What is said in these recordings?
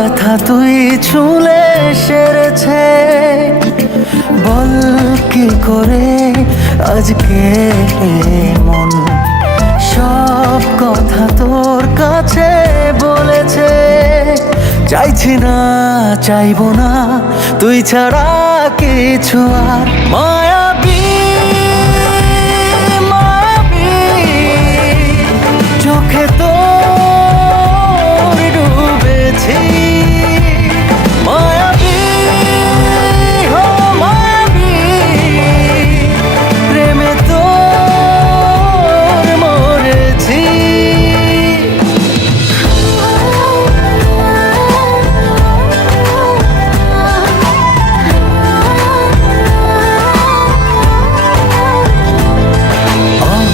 ব্যথা তুই ছুঁলে সেরেছে। বল কি করে আজকে মন সব কথা তোর কাছে বলেছে। চাইছি না, চাইবো না, তুই ছাড়া কিছু আর। মায়াবী মায়াবী চোখে তোর ডুবেছি। মায়াবী ও মায়াবী প্রেমে তোর মরেছি।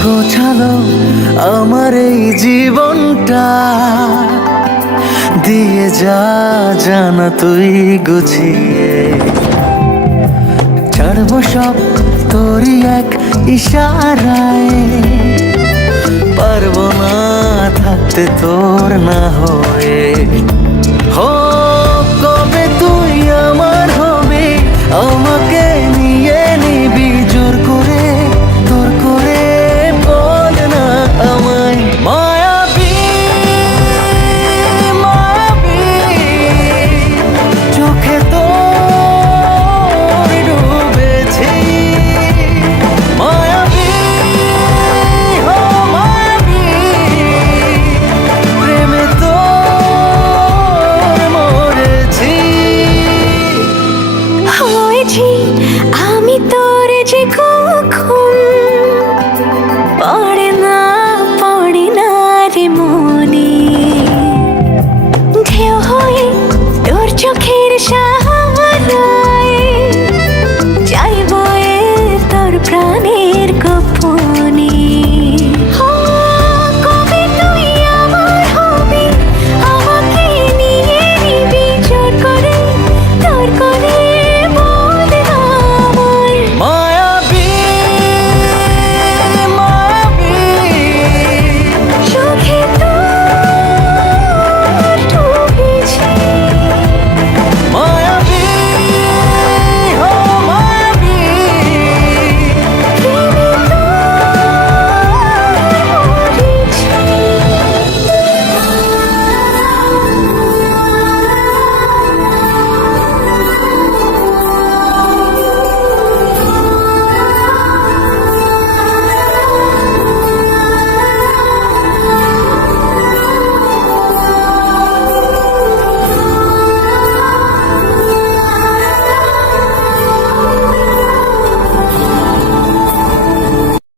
গোছালো আমার এই জীবনটা, দিয়ে যা জানা তুই গুছিয়ে। ছাড়বো সব তোরই এক ইশারায়, পারবো না থাকতে তোর না হয়ে।